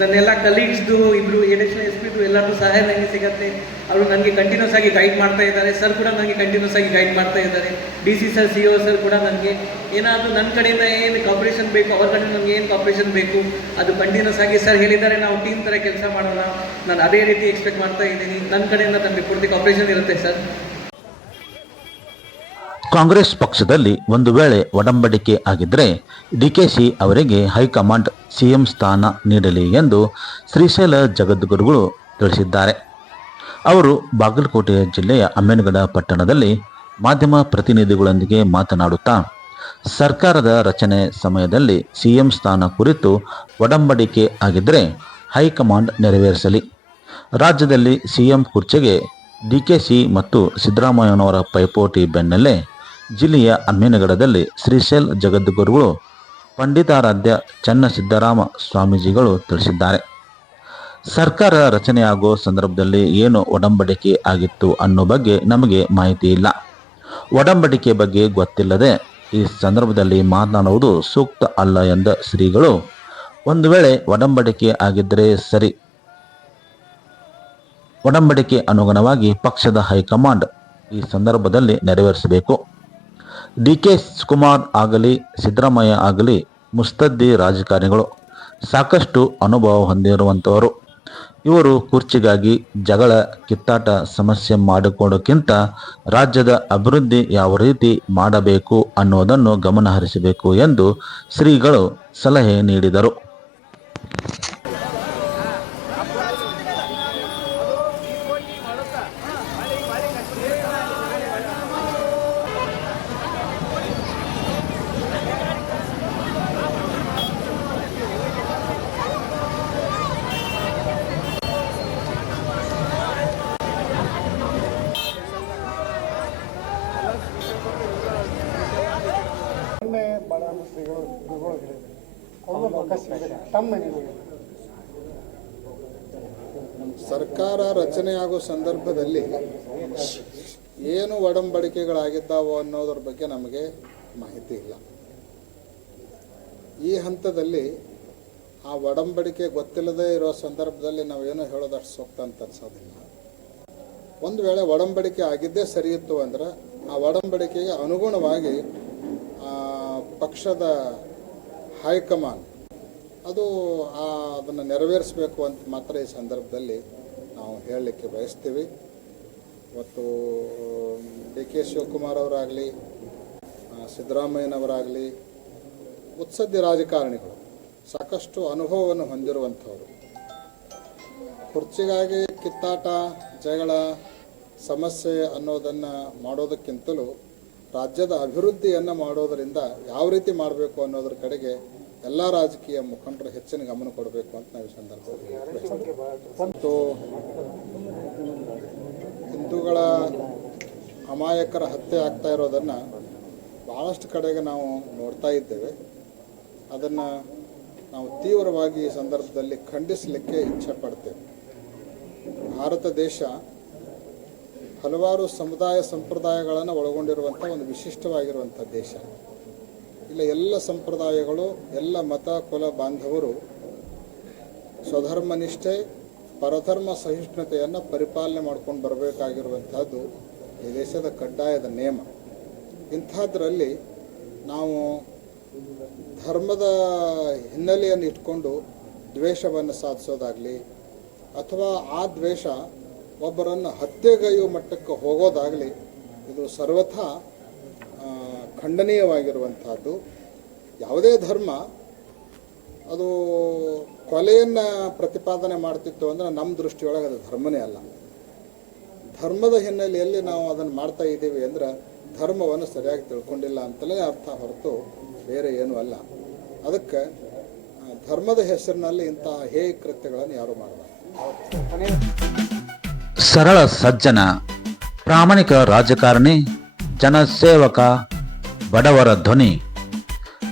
ನನ್ನೆಲ್ಲ ಕಲೀಗ್ಸ್ದು ಇಬ್ಬರು ಎಡಿಷನಲ್ ಎಸ್ ಪಿದು ಎಲ್ಲರೂ ಸಹಾಯ ನನಗೆ ಸಿಗತ್ತೆ. ಅವರು ನನಗೆ ಕಂಟಿನ್ಯೂಸ್ ಆಗಿ ಗೈಡ್ ಮಾಡ್ತಾ ಇದ್ದಾರೆ. ಸರ್ ಕೂಡ ನನಗೆ ಕಂಟಿನ್ಯೂಸ್ ಆಗಿ ಗೈಡ್ ಮಾಡ್ತಾ ಇದ್ದಾರೆ. D C sir C O sir ಕೂಡ ನನಗೆ ಏನಾದರೂ ನನ್ನ ಕಡೆಯಿಂದ ಏನು ಕಾಪ್ರೇಷನ್ ಬೇಕು, ಅವ್ರ ಕಡೆಯಿಂದ ನನಗೆ ಏನು ಕಾಪ್ರೇಷನ್ ಬೇಕು, ಅದು ಕಂಟಿನ್ಯೂಸ್ ಆಗಿ ಸರ್ ಹೇಳಿದ್ದಾರೆ, ನಾವು ಟೀಮ್ ಥರ ಕೆಲಸ ಮಾಡೋಣ. ನಾನು ಅದೇ ರೀತಿ ಎಕ್ಸ್ಪೆಕ್ಟ್ ಮಾಡ್ತಾ ಇದ್ದೀನಿ. ನನ್ನ ಕಡೆಯಿಂದ ನನಗೆ ಪೂರ್ತಿ ಕಾಪ್ರೇಷನ್ ಇರುತ್ತೆ ಸರ್ ಕಾಂಗ್ರೆಸ್ ಪಕ್ಷದಲ್ಲಿ ಒಂದು ವೇಳೆ ಒಡಂಬಡಿಕೆ ಆಗಿದ್ದರೆ ಡಿಕೆಶಿ ಅವರಿಗೆ ಹೈಕಮಾಂಡ್ ಸಿಎಂ ಸ್ಥಾನ ನೀಡಲಿ ಎಂದು ಶ್ರೀಶೈಲ ಜಗದ್ಗುರುಗಳು ತಿಳಿಸಿದ್ದಾರೆ. ಅವರು ಬಾಗಲಕೋಟೆ ಜಿಲ್ಲೆಯ ಅಮ್ಮೇನಗಡ ಪಟ್ಟಣದಲ್ಲಿ ಮಾಧ್ಯಮ ಪ್ರತಿನಿಧಿಗಳೊಂದಿಗೆ ಮಾತನಾಡುತ್ತಾ, ಸರ್ಕಾರದ ರಚನೆ ಸಮಯದಲ್ಲಿ ಸಿಎಂ ಸ್ಥಾನ ಕುರಿತು ಒಡಂಬಡಿಕೆ ಆಗಿದ್ದರೆ ಹೈಕಮಾಂಡ್ ನೆರವೇರಿಸಲಿ. ರಾಜ್ಯದಲ್ಲಿ ಸಿಎಂ ಕುರ್ಚಿಗೆ ಡಿಕೆಶಿ ಮತ್ತು ಸಿದ್ದರಾಮಯ್ಯನವರ ಪೈಪೋಟಿ ಬೆನ್ನಲ್ಲೇ ಜಿಲ್ಲೆಯ ಅಮ್ಮೇನಗಡದಲ್ಲಿ ಶ್ರೀಶೈಲ್ ಜಗದ್ಗುರುಗಳು ಪಂಡಿತಾರಾಧ್ಯ ಚನ್ನಸಿದ್ದರಾಮ ಸ್ವಾಮೀಜಿಗಳು ತಿಳಿಸಿದ್ದಾರೆ. ಸರ್ಕಾರ ರಚನೆಯಾಗೋ ಸಂದರ್ಭದಲ್ಲಿ ಏನು ಒಡಂಬಡಿಕೆ ಆಗಿತ್ತು ಅನ್ನೋ ಬಗ್ಗೆ ನಮಗೆ ಮಾಹಿತಿ ಇಲ್ಲ. ಒಡಂಬಡಿಕೆ ಬಗ್ಗೆ ಗೊತ್ತಿಲ್ಲದೆ ಈ ಸಂದರ್ಭದಲ್ಲಿ ಮಾತನಾಡುವುದು ಸೂಕ್ತ ಅಲ್ಲ ಎಂದ ಶ್ರೀಗಳು, ಒಂದು ವೇಳೆ ಒಡಂಬಡಿಕೆ ಆಗಿದ್ದರೆ ಸರಿ. ಒಡಂಬಡಿಕೆ ಅನುಗುಣವಾಗಿ ಪಕ್ಷದ ಹೈಕಮಾಂಡ್ ಈ ಸಂದರ್ಭದಲ್ಲಿ ನೆರವೇರಿಸಬೇಕು. ಡಿ ಕೆ ಕುಮಾರ್ ಆಗಲಿ, ಸಿದ್ದರಾಮಯ್ಯ ಆಗಲಿ ಮುಸ್ತದ್ದಿ ರಾಜಕಾರಣಿಗಳು ಸಾಕಷ್ಟು ಅನುಭವ ಹೊಂದಿರುವಂಥವರು ಇವರು ಕುರ್ಚಿಗಾಗಿ ಜಗಳ, ಕಿತ್ತಾಟ ಸಮಸ್ಯೆ ಮಾಡಿಕೊಡೋಕ್ಕಿಂತ ರಾಜ್ಯದ ಅಭಿವೃದ್ಧಿ ಯಾವ ರೀತಿ ಮಾಡಬೇಕು ಅನ್ನೋದನ್ನು ಗಮನಹರಿಸಬೇಕು ಎಂದು ಶ್ರೀಗಳು ಸಲಹೆ ನೀಡಿದರು. ತಮ್ಮ ರಚನೆ ಸರ್ಕಾರ ರಚನೆಯಾಗೋ ಸಂದರ್ಭದಲ್ಲಿ ಏನು ಒಡಂಬಡಿಕೆಗಳಾಗಿದ್ದಾವೋ ಅನ್ನೋದ್ರ ಬಗ್ಗೆ ನಮಗೆ ಮಾಹಿತಿ ಇಲ್ಲ. ಈ ಹಂತದಲ್ಲಿ ಆ ಒಡಂಬಡಿಕೆ ಗೊತ್ತಿಲ್ಲದೆ ಇರೋ ಸಂದರ್ಭದಲ್ಲಿ ನಾವೇನು ಹೇಳೋದಷ್ಟು ಸೂಕ್ತ ಅಂತ ಅನ್ಸೋದಿಲ್ಲ. ಒಂದು ವೇಳೆ ಒಡಂಬಡಿಕೆ ಆಗಿದ್ದೇ ಸರಿ ಇತ್ತು ಅಂದ್ರೆ ಆ ಒಡಂಬಡಿಕೆಗೆ ಅನುಗುಣವಾಗಿ ಪಕ್ಷದ ಹೈಕಮಾಂಡ್ ಅದು ಅದನ್ನು ನೆರವೇರಿಸಬೇಕು ಅಂತ ಮಾತ್ರ ಈ ಸಂದರ್ಭದಲ್ಲಿ ನಾವು ಹೇಳಲಿಕ್ಕೆ ಬಯಸ್ತೀವಿ. ಮತ್ತು, ಡಿ ಕೆ ಶಿವಕುಮಾರ್ ಅವರಾಗಲಿ ಸಿದ್ದರಾಮಯ್ಯನವರಾಗಲಿ ಉತ್ಸದ್ಯ ರಾಜಕಾರಣಿಗಳು, ಸಾಕಷ್ಟು ಅನುಭವವನ್ನು ಹೊಂದಿರುವಂಥವರು. ಕುರ್ಚಿಗಾಗಿ ಕಿತ್ತಾಟ, ಜಗಳ, ಸಮಸ್ಯೆ ಅನ್ನೋದನ್ನು ಮಾಡೋದಕ್ಕಿಂತಲೂ ರಾಜ್ಯದ ಅಭಿವೃದ್ಧಿಯನ್ನು ಮಾಡೋದರಿಂದ ಯಾವ ರೀತಿ ಮಾಡಬೇಕು ಅನ್ನೋದ್ರ ಕಡೆಗೆ ಎಲ್ಲ ರಾಜಕೀಯ ಮುಖಂಡರು ಹೆಚ್ಚಿನ ಗಮನ ಕೊಡಬೇಕು ಅಂತ ನಾವು ಈ ಸಂದರ್ಭದಲ್ಲಿ. ಮತ್ತು ಹಿಂದೂಗಳ ಅಮಾಯಕರ ಹತ್ಯೆ ಆಗ್ತಾ ಇರೋದನ್ನು ಭಾಳಷ್ಟು ಕಡೆಗೆ ನಾವು ನೋಡ್ತಾ ಇದ್ದೇವೆ. ಅದನ್ನು ನಾವು ತೀವ್ರವಾಗಿ ಈ ಸಂದರ್ಭದಲ್ಲಿ ಖಂಡಿಸಲಿಕ್ಕೆ ಇಚ್ಛೆ ಪಡ್ತೇವೆ. ಭಾರತ ದೇಶ ಹಲವಾರು ಸಮುದಾಯ ಸಂಪ್ರದಾಯಗಳನ್ನು ಒಳಗೊಂಡಿರುವಂಥ ಒಂದು ವಿಶಿಷ್ಟವಾಗಿರುವಂಥ ದೇಶ. ಇಲ್ಲ, ಎಲ್ಲ ಸಂಪ್ರದಾಯಗಳು, ಎಲ್ಲ ಮತ, ಕುಲ, ಬಾಂಧವರು ಸ್ವಧರ್ಮ ನಿಷ್ಠೆ ಪರಧರ್ಮ ಸಹಿಷ್ಣುತೆಯನ್ನು ಪರಿಪಾಲನೆ ಮಾಡ್ಕೊಂಡು ಬರಬೇಕಾಗಿರುವಂಥದ್ದು ಈ ದೇಶದ ಕಡ್ಡಾಯದ ನಿಯಮ. ಇಂಥದ್ರಲ್ಲಿ ನಾವು ಧರ್ಮದ ಹಿನ್ನೆಲೆಯನ್ನು ಇಟ್ಕೊಂಡು ದ್ವೇಷವನ್ನು ಸಾಧಿಸೋದಾಗಲಿ, ಅಥವಾ ಆ ದ್ವೇಷ ಒಬ್ಬರನ್ನು ಹತ್ಯೆಗೈಯುವ ಮಟ್ಟಕ್ಕೆ ಹೋಗೋದಾಗಲಿ, ಇದು ಸರ್ವಥಾ ಖಂಡನೀಯವಾಗಿರುವಂಥದ್ದು ಯಾವುದೇ ಧರ್ಮ ಅದು ಕೊಲೆಯನ್ನು ಪ್ರತಿಪಾದನೆ ಮಾಡ್ತಿತ್ತು ಅಂದರೆ ನಮ್ಮ ದೃಷ್ಟಿಯೊಳಗೆ ಅದು ಧರ್ಮನೇ ಅಲ್ಲ. ಧರ್ಮದ ಹಿನ್ನೆಲೆಯಲ್ಲಿ ನಾವು ಅದನ್ನು ಮಾಡ್ತಾ ಇದ್ದೀವಿ ಅಂದ್ರೆ ಧರ್ಮವನ್ನು ಸರಿಯಾಗಿ ತಿಳ್ಕೊಂಡಿಲ್ಲ ಅಂತಲೇ ಅರ್ಥ ಹೊರತು ಬೇರೆ ಏನೂ ಅಲ್ಲ. ಅದಕ್ಕೆ ಧರ್ಮದ ಹೆಸರಿನಲ್ಲಿ ಇಂತಹ ಹೇ ಕೃತ್ಯಗಳನ್ನು ಯಾರು ಮಾಡಬಾರ್ದು. ಸರಳ ಸಜ್ಜನ ಪ್ರಾಮಾಣಿಕ ರಾಜಕಾರಣಿ, ಜನಸೇವಕ ಬಡವರ ಧ್ವನಿ.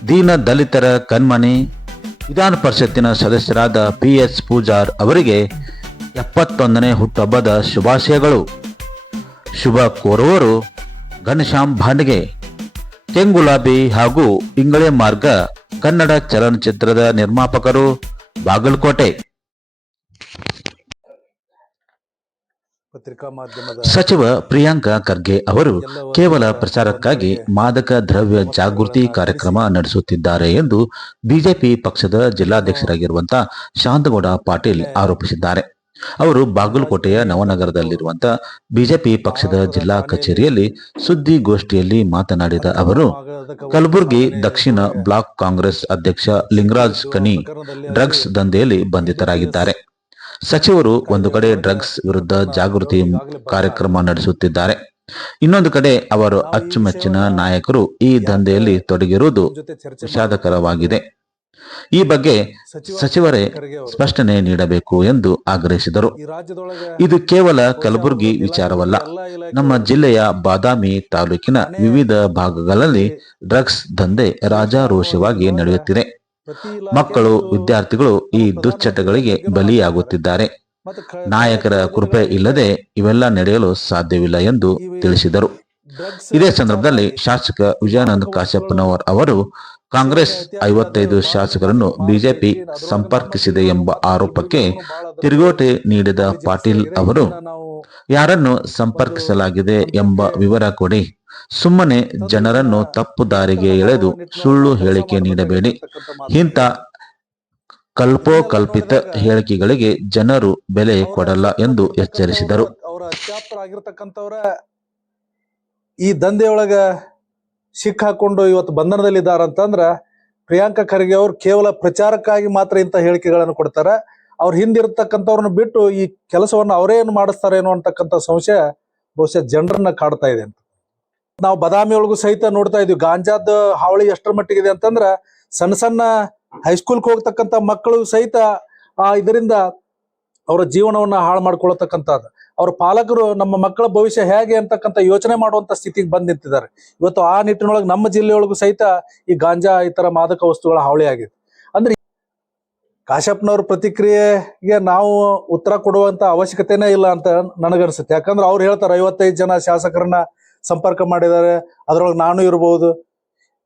ದೀನ ದಲಿತರ ಕಣ್ಮಣಿ. ವಿಧಾನ ಪರಿಷತ್ತಿನ ಸದಸ್ಯರಾದ ಪಿ ಎಸ್ ಪೂಜಾರ್ ಅವರಿಗೆ ಎಪ್ಪತ್ತೊಂದನೇ ಹುಟ್ಟುಹಬ್ಬದ ಶುಭಾಶಯಗಳು. ಶುಭ ಕೋರುವರು ಘನಶ್ಯಾಮ್ ಭಾಂಡ್ಗೆ. ತೆಂಗುಲಾಬಿ ಹಾಗೂ ಇಂಗಳೆ ಮಾರ್ಗ ಕನ್ನಡ ಚಲನಚಿತ್ರದ ನಿರ್ಮಾಪಕರು ಬಾಗಲಕೋಟೆ. ಸಚಿವ ಪ್ರಿಯಾಂಕ ಖರ್ಗೆ ಅವರು ಕೇವಲ ಪ್ರಚಾರಕ್ಕಾಗಿ ಮಾದಕ ದ್ರವ್ಯ ಜಾಗೃತಿ ಕಾರ್ಯಕ್ರಮ ನಡೆಸುತ್ತಿದ್ದಾರೆ ಎಂದು ಬಿಜೆಪಿ ಪಕ್ಷದ ಜಿಲ್ಲಾಧ್ಯಕ್ಷರಾಗಿರುವಂತಹ ಶಾಂತಗೌಡ ಪಾಟೀಲ್ ಆರೋಪಿಸಿದ್ದಾರೆ. ಅವರು ಬಾಗಲಕೋಟೆಯ ನವನಗರದಲ್ಲಿರುವಂತಹ ಬಿಜೆಪಿ ಪಕ್ಷದ ಜಿಲ್ಲಾ ಕಚೇರಿಯಲ್ಲಿ ಸುದ್ದಿಗೋಷ್ಠಿಯಲ್ಲಿ ಮಾತನಾಡಿದ ಅವರು ಕಲಬುರಗಿ ದಕ್ಷಿಣ ಬ್ಲಾಕ್ ಕಾಂಗ್ರೆಸ್ ಅಧ್ಯಕ್ಷ ಲಿಂಗರಾಜ್ ಕನಿ ಡ್ರಗ್ಸ್ ದಂಧೆಯಲ್ಲಿ ಬಂಧಿತರಾಗಿದ್ದಾರೆ. ಸಚಿವರು ಒಂದು ಕಡೆ ಡ್ರಗ್ಸ್ ವಿರುದ್ಧ ಜಾಗೃತಿ ಕಾರ್ಯಕ್ರಮ ನಡೆಸುತ್ತಿದ್ದಾರೆ. ಇನ್ನೊಂದು ಕಡೆ ಅವರು ಅಚ್ಚುಮೆಚ್ಚಿನ ನಾಯಕರು ಈ ದಂಧೆಯಲ್ಲಿ ತೊಡಗಿರುವುದು ವಿಷಾದಕರವಾಗಿದೆ. ಈ ಬಗ್ಗೆ ಸಚಿವರೇ ಸ್ಪಷ್ಟನೆ ನೀಡಬೇಕು ಎಂದು ಆಗ್ರಹಿಸಿದರು. ಇದು ಕೇವಲ ಕಲಬುರಗಿ ವಿಚಾರವಲ್ಲ. ನಮ್ಮ ಜಿಲ್ಲೆಯ ಬಾದಾಮಿ ತಾಲೂಕಿನ ವಿವಿಧ ಭಾಗಗಳಲ್ಲಿ ಡ್ರಗ್ಸ್ ದಂಧೆ ರಾಜಾರೋಷವಾಗಿ ನಡೆಯುತ್ತಿದೆ. ಮಕ್ಕಳು ವಿದ್ಯಾರ್ಥಿಗಳು ಈ ದುಶ್ಚಟಗಳಿಗೆ ಬಲಿಯಾಗುತ್ತಿದ್ದಾರೆ. ನಾಯಕರ ಕೃಪೆ ಇಲ್ಲದೆ ಇವೆಲ್ಲ ನಡೆಯಲು ಸಾಧ್ಯವಿಲ್ಲ ಎಂದು ತಿಳಿಸಿದರು. ಇದೇ ಸಂದರ್ಭದಲ್ಲಿ ಶಾಸಕ ವಿಜಯಾನಂದ ಕಾಶ್ಯಪ್ಪನವರ್ ಅವರು ಕಾಂಗ್ರೆಸ್ ಐವತ್ತೈದು ಶಾಸಕರನ್ನು ಬಿಜೆಪಿ ಸಂಪರ್ಕಿಸಿದೆ ಎಂಬ ಆರೋಪಕ್ಕೆ ತಿರುಗೋಟೆ ನೀಡಿದ ಪಾಟೀಲ್ ಅವರು ಯಾರನ್ನು ಸಂಪರ್ಕಿಸಲಾಗಿದೆ ಎಂಬ ವಿವರ ಕೊಡಿ. ಸುಮ್ಮನೆ ಜನರನ್ನು ತಪ್ಪು ದಾರಿಗೆ ಎಳೆದು ಸುಳ್ಳು ಹೇಳಿಕೆ ನೀಡಬೇಡಿ. ಇಂಥ ಕಲ್ಪೋಕಲ್ಪಿತ ಹೇಳಿಕೆಗಳಿಗೆ ಜನರು ಬೆಲೆ ಕೊಡಲ್ಲ ಎಂದು ಎಚ್ಚರಿಸಿದರು. ಅವರ ಈ ದಂಧೆಯೊಳಗ ಸಿಕ್ ಹಾಕೊಂಡು ಇವತ್ತು ಬಂಧನದಲ್ಲಿದ್ದಾರಂತಂದ್ರ ಪ್ರಿಯಾಂಕಾ ಖರ್ಗೆ ಅವರು ಕೇವಲ ಪ್ರಚಾರಕ್ಕಾಗಿ ಮಾತ್ರ ಇಂಥ ಹೇಳಿಕೆಗಳನ್ನು ಕೊಡ್ತಾರೆ. ಅವ್ರ ಹಿಂದಿರ್ತಕ್ಕಂಥವ್ರನ್ನ ಬಿಟ್ಟು ಈ ಕೆಲಸವನ್ನು ಅವರೇನು ಮಾಡಿಸ್ತಾರೇನೋ ಅಂತಕ್ಕಂಥ ಸಂಶಯ ಬಹುಶಃ ಜನರನ್ನ ಕಾಡ್ತಾ ಇದೆ ಅಂತ. ನಾವು ಬದಾಮಿ ಒಳಗೂ ಸಹಿತ ನೋಡ್ತಾ ಇದೀವಿ ಗಾಂಜಾದ ಹಾವಳಿ ಎಷ್ಟರ ಮಟ್ಟಿಗಿದೆ ಅಂತಂದ್ರ ಸಣ್ಣ ಸಣ್ಣ ಹೈಸ್ಕೂಲ್ಗೆ ಹೋಗ್ತಕ್ಕಂಥ ಮಕ್ಕಳು ಸಹಿತ ಆ ಇದರಿಂದ ಅವರ ಜೀವನವನ್ನ ಹಾಳು ಮಾಡ್ಕೊಳತಕ್ಕಂಥದ್ದು. ಅವ್ರ ಪಾಲಕರು ನಮ್ಮ ಮಕ್ಕಳ ಭವಿಷ್ಯ ಹೇಗೆ ಅಂತಕ್ಕಂಥ ಯೋಚನೆ ಮಾಡುವಂತ ಸ್ಥಿತಿಗೆ ಬಂದ್ ನಿಂತಿದ್ದಾರೆ ಇವತ್ತು ಆ ನಿಟ್ಟಿನೊಳಗೆ ನಮ್ಮ ಜಿಲ್ಲೆಯೊಳಗು ಸಹಿತ ಈ ಗಾಂಜಾ ಈ ತರ ಮಾದಕ ವಸ್ತುಗಳ ಹಾವಳಿ ಆಗಿದೆ. ಅಂದ್ರೆ ಕಾಶ್ಯಪ್ನವ್ರ ಪ್ರತಿಕ್ರಿಯೆಗೆ ನಾವು ಉತ್ತರ ಕೊಡುವಂತ ಅವಶ್ಯಕತೆನೇ ಇಲ್ಲ ಅಂತ ನನಗನ್ಸುತ್ತೆ. ಯಾಕಂದ್ರೆ ಅವ್ರು ಹೇಳ್ತಾರೆ, ಐವತ್ತೈದು ಜನ ಶಾಸಕರನ್ನ ಸಂಪರ್ಕ ಮಾಡಿದ್ದಾರೆ, ಅದ್ರೊಳಗೆ ನಾನು ಇರ್ಬೋದು.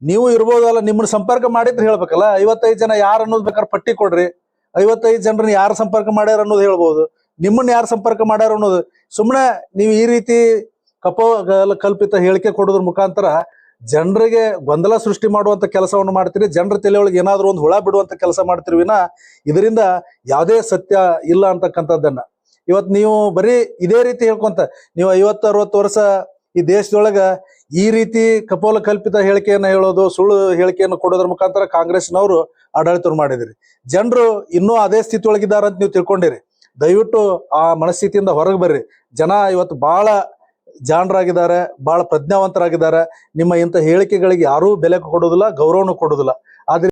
ನೀವು ಇರ್ಬೋದಲ್ಲ, ನಿಮ್ಮನ್ನ ಸಂಪರ್ಕ ಮಾಡಿದ್ರೆ ಹೇಳ್ಬೇಕಲ್ಲ, ಐವತ್ತೈದು ಜನ ಯಾರು ಅನ್ನೋದು ಬೇಕಾದ್ರೆ ಪಟ್ಟಿ ಕೊಡ್ರಿ. ಐವತ್ತೈದು ಜನರನ್ನ ಯಾರು ಸಂಪರ್ಕ ಮಾಡ್ಯಾರ ಅನ್ನೋದು ಹೇಳ್ಬೋದು. ನಿಮ್ಮನ್ನ ಯಾರು ಸಂಪರ್ಕ ಮಾಡ್ಯಾರ ಅನ್ನೋದು. ಸುಮ್ಮನೆ ನೀವು ಈ ರೀತಿ ಕಪೋ ಕಲ್ಪಿತ ಹೇಳಿಕೆ ಕೊಡೋದ್ರ ಮುಖಾಂತರ ಜನರಿಗೆ ಗೊಂದಲ ಸೃಷ್ಟಿ ಮಾಡುವಂತ ಕೆಲಸವನ್ನು ಮಾಡ್ತೀರಿ. ಜನರ ತಲೆಯೊಳಗೆ ಏನಾದರೂ ಒಂದು ಹುಳ ಬಿಡುವಂತ ಕೆಲಸ ಮಾಡ್ತಿರ್ವಿನ ಇದರಿಂದ ಯಾವುದೇ ಸತ್ಯ ಇಲ್ಲ ಅಂತಕ್ಕಂಥದ್ದನ್ನ. ಇವತ್ತು ನೀವು ಬರೀ ಇದೇ ರೀತಿ ಹೇಳ್ಕೊಂತ, ನೀವು ಐವತ್ತು, ಅರವತ್ತು ವರ್ಷ ಈ ದೇಶದೊಳಗ ಈ ರೀತಿ ಕಪೋಲ ಕಲ್ಪಿತ ಹೇಳಿಕೆಯನ್ನ ಹೇಳೋದು, ಸುಳ್ಳು ಹೇಳಿಕೆಯನ್ನು ಕೊಡೋದ್ರ ಮುಖಾಂತರ ಕಾಂಗ್ರೆಸ್ನವರು ಆಡಳಿತ ಮಾಡಿದಿರಿ. ಜನರು ಇನ್ನೂ ಅದೇ ಸ್ಥಿತಿ ಒಳಗಿದ್ದಾರೆ ಅಂತ ನೀವು ತಿಳ್ಕೊಂಡಿರಿ. ದಯವಿಟ್ಟು ಆ ಮನಸ್ಥಿತಿಯಿಂದ ಹೊರಗೆ ಬರ್ರಿ. ಜನ ಇವತ್ತು ಬಹಳ ಜಾಣರಾಗಿದ್ದಾರೆ ಬಹಳ ಪ್ರಜ್ಞಾವಂತರಾಗಿದ್ದಾರೆ. ನಿಮ್ಮ ಇಂಥ ಹೇಳಿಕೆಗಳಿಗೆ ಯಾರೂ ಬೆಲೆ ಕೊಡೋದಿಲ್ಲ, ಗೌರವನೂ ಕೊಡೋದಿಲ್ಲ. ಆದ್ರೆ